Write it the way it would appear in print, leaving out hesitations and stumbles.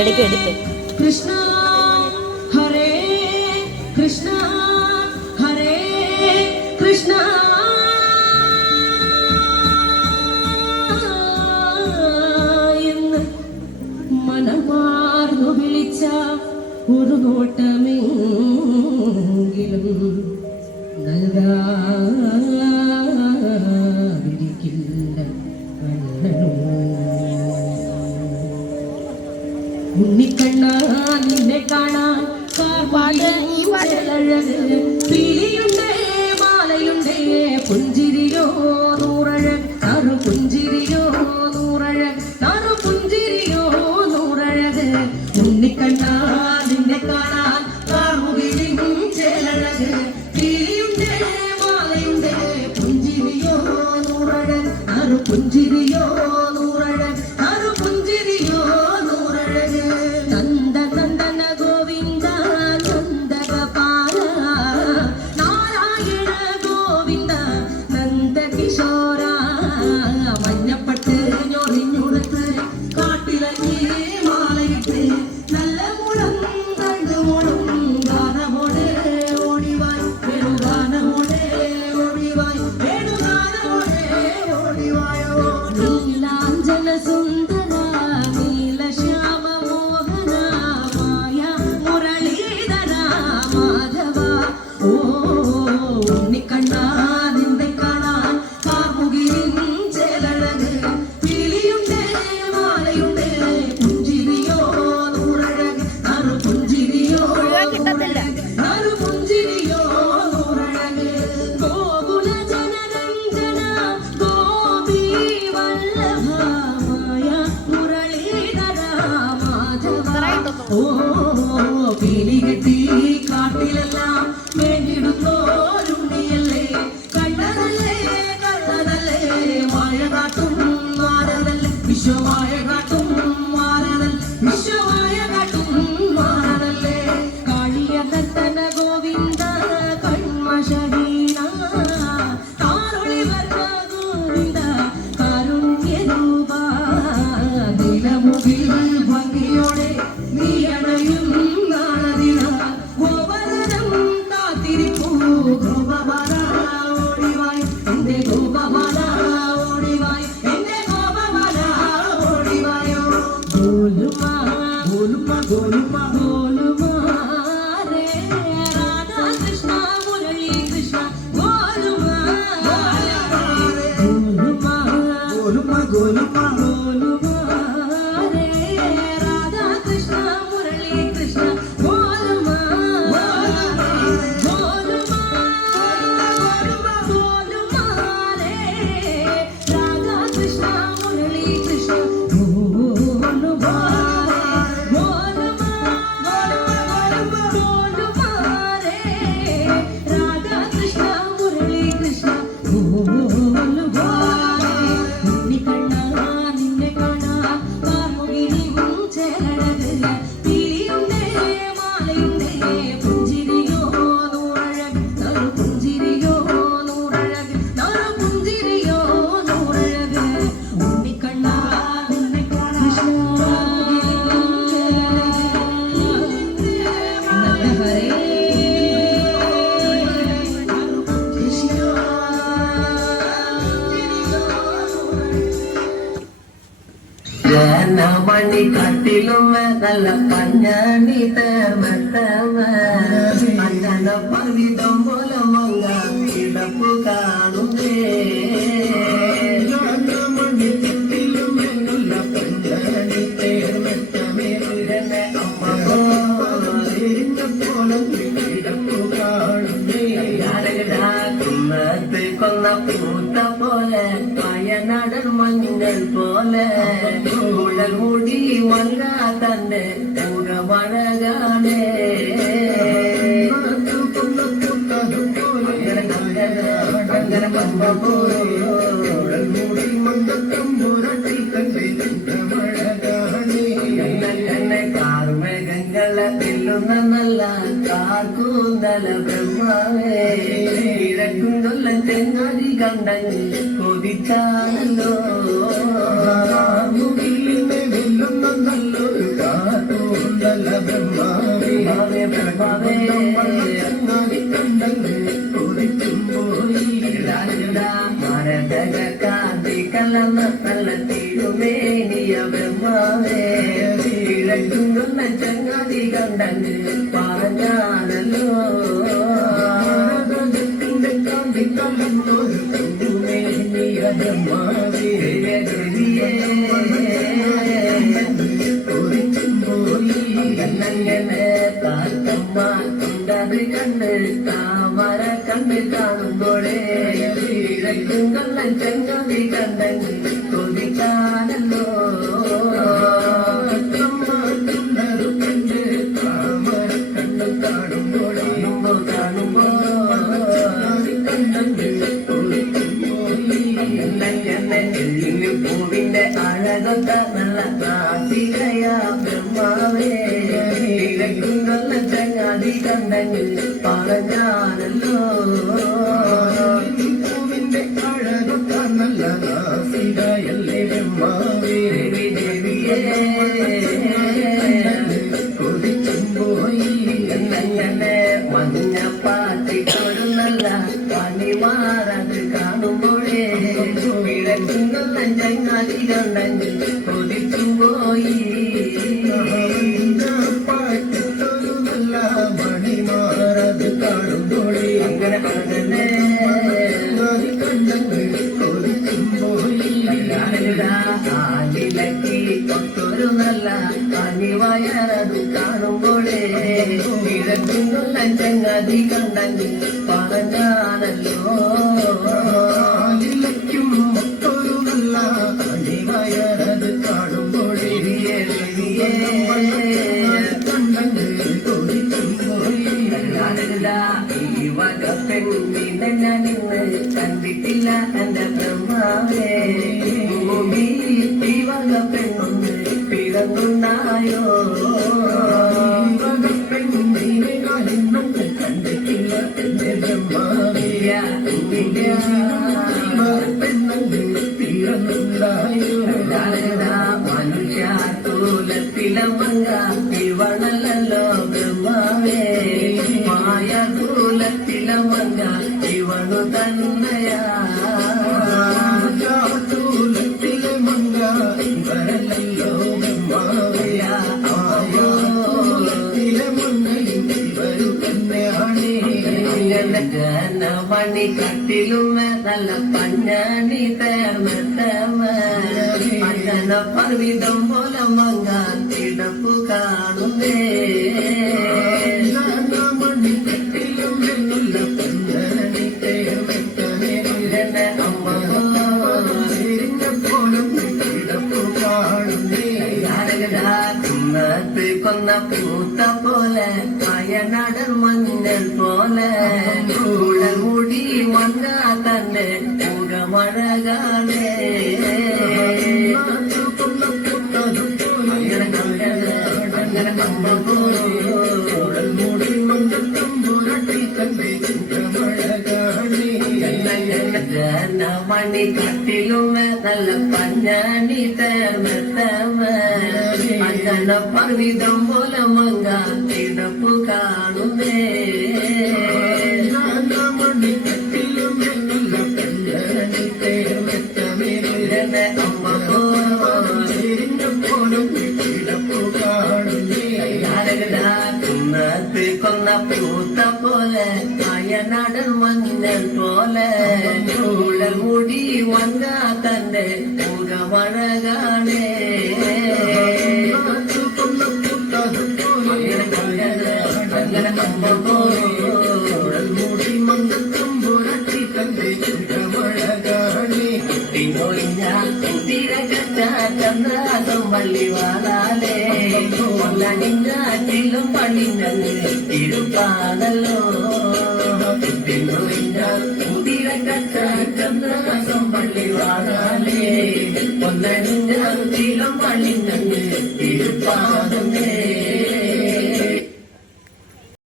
എടുത്ത് കൃഷ്ണ ഹരേ കൃഷ്ണ ഹരേ കൃഷ്ണ എന്ന് മനമാർന്നു വിളിച്ച ഒരു നോട്ടമെങ്കിലും നൽകാതിരിക്കില്ല ഉണ്ണിക്കണ്ണാ നിന്നെ കാണാൻ പിലിയുണ്ടേ മാലയുണ്ടേ പുഞ്ചിരിയോ നൂറഴക് നറു പുഞ്ചിരിയോ നൂറഴക് നറു പുഞ്ചിരിയോ നൂറഴക് ഉണ്ണിക്കണ്ണാ നിന്നെ കാണാൻ കാർമുകിലും ചേലഴക് പിലിയുണ്ടേ മാലയുണ്ടേ പുഞ്ചിരിയോ നൂറഴക് നറു പുഞ്ചിരിയോ നൂറഴക് നറു പുഞ്ചിരിയോ പീലികെട്ടി കാട്ടിലെല്ലാം വേണ്ടിടുന്നോരുണ്ണിയല്ലേ കണ്ണനല്ലേ കള്ളനല്ലേ മായ കാട്ടും മാറനല്ലേ വിശ്വമായ കാട്ടും മാറനൽ വിശ്വമായ കാട്ടും മാറനല്ലേ കാളിയ നർത്തന ഗോവിന്ദ കൺമഷഹീന കാരുളി വർണ്ണ ഗോവിന്ദ കാരുണ്യരൂപ നിലമുകിൽ ഭംഗിയോടെ നീ അണയും മണി കട്ടിലും നല്ല പഞ്ഞണി തേർമത്തവ അഞ്ചന പവിതം പോലെ മങ്ങ കിടപ്പു കാണുന്നേ മണി കട്ടിലും നല്ല പഞ്ഞണി തേർമത്തമേ അമ്മ പോലെ കിടപ്പു കാണുന്നേ കുന്നത്ത് കൊന്ന പൂത്ത പോലെ വയനാടൻ മഞ്ഞൾ പോലെ ഉടൽ മുടി മങ്ങ തന്നെ ഉടമഴകാണേ കാർമേഘങ്ങളെ തെല്ലുന്ന നല്ല കാർക്കൂന്തല ബ്രഹ്മാവേ ഇരക്കുന്നുള്ള തെങ്ങാതി കണ്ടങ്ങ് കൊതിച്ചാണല്ലോ മുകിലിനെ വെല്ലുന്ന നല്ലൊരു കാർക്കൂ കലർന്ന നല്ല തിരുമേനിയ ബ്രഹ്മാവേ ഇഴക്കുന്ന ചങ്ങാതി കണ്ടങ്ങ് പറഞ്ഞാണല്ലോ കാന്തി കലർന്നൊരു തിരുമേനിയ ബ്രഹ്മാവേ അങ്ങനെ കാത്തമ്മ കണ്ടത് കണ്ട് താമര കണ്ട് കാണുമ്പോഴേ ഇഴക്കും കണ്ണൻ ചങ്ങാതി കണ്ടെങ്കിൽ കൊതിക്കാനല്ലോ കണ്ട് താമര കണ്ട് കാണുമ്പോഴേ കാണുമ്പോ പൂവിന്റെ അഴകൊത്ത നല്ല കാർത്തികയ ബ്രഹ്മാവേ നല്ല ചങ്ങാതി കണ്ടെങ്കിൽ പറഞ്ഞാണല്ലോ പൂവിന്റെ അഴകൊത്ത നല്ല കാർത്തികയല്ലേ ബ്രഹ്മാവേ ദേവിയെ കൊതിച്ചുമ്പോയി എന്നങ്ങനെ മഞ്ഞപ്പാത്തി തൊടുന്നല്ല പണിമാറത് കാണുമ്പോഴേ ചങ്ങാതി കണ്ടെങ്കിൽ കൊതിച്ചുപോയി പാറ്റൊരു നല്ല മണിമാറത് കാണുമ്പോഴേ അങ്ങനെ പറഞ്ഞേ കണ്ടെങ്കിൽ കൊതിച്ചുപോയി ആലിലക്കി കൊത്തൊരു നല്ല പനിവയറത് കാണുമ്പോഴേ ഇഴക്കുന്നുള്ള ചങ്ങാതി കണ്ടെങ്കിൽ പറഞ്ഞാണല്ലോ വയറത് കാണുമ്പോഴേ ഈ വക പെണ്ണിനെ ഞാനിന്ന് കണ്ടിട്ടില്ല എന്റെ ബ്രഹ്മാവേ ഈ വക പെണ്ണൊന്ന് പിറന്നുണ്ടായോ വക പെണ്ണിനെ ഞാനിന്ന് കണ്ടിട്ടില്ല എന്റെ ബ്രഹ്മാവേ മനുഷ്യ കൂലത്തിലമങ്ങ ഇവണല്ലോ ബ്രഹ്മാവേ മായ കൂലത്തിലമങ്ങ ഇവണു തന്നയാ കൂലത്തിലെ മങ്ങ ഇവരല്ലോ ബ്രഹ്മാവയ ആയോലത്തിലെ മങ്ങയും ഇവരു തന്നെയാണ് മണി കട്ടിലുമേ നല്ല പഞ്ഞാണി തേർന്നത്തമ പർവിതം പോലെ മങ്ങാത്തിടപ്പു കാണുന്നേ മണി കട്ടിലും നല്ല പഞ്ഞാണി തേർന്നത്തമേ അമ്മ പോലും ഇടപ്പു കാണുന്നേ കൊന്ന പൂത്ത പോലെ വയനാടൻ മഞ്ഞൾ പോലെ ഉടൽ മുടി മങ്ങ തന്നെ മുഖമഴകാണേ അങ്ങനെ അമ്മ ഉടൽ മുടി മങ്ങ തമ്പുരട്ടി തന്നെ മുഖമഴകാണേ മണി കട്ടിലുമേ നല്ല പഞ്ഞാണി തേർന്നത്തമ അഞ്ചന പർവിതം പോലെ മങ്ങാത്തിടപ്പു കാണുന്നേ മണി കട്ടിലുമേ നല്ല പഞ്ഞാണി തേർന്നത്തമേ അമ്മ പോലും ഇടപ്പു കാണുന്നേ കൊന്ന പൂത്ത പോലെ വയനാടൻ മഞ്ഞൾ പോലെ ഉടൽ മുടി വന്ന തന്നെ മുഖമഴകാണേ അങ്ങനെ ഉടൽ മുടി മങ്ങത്തമ്പുരട്ടി തന്നെ മുഖമഴകാണേ ചന്ദ്രാസം വള്ളി വാളാലേ ഒന്നടിഞ്ഞാറ്റിലും പണിഞ്ഞത് ഇരുപ്പാണല്ലോ ചന്ദ്രാസം വള്ളി വാളാലേ ഒന്നടിഞ്ഞാറ്റിലും പണിഞ്ഞത് ഇരുപ്പാകുന്നേ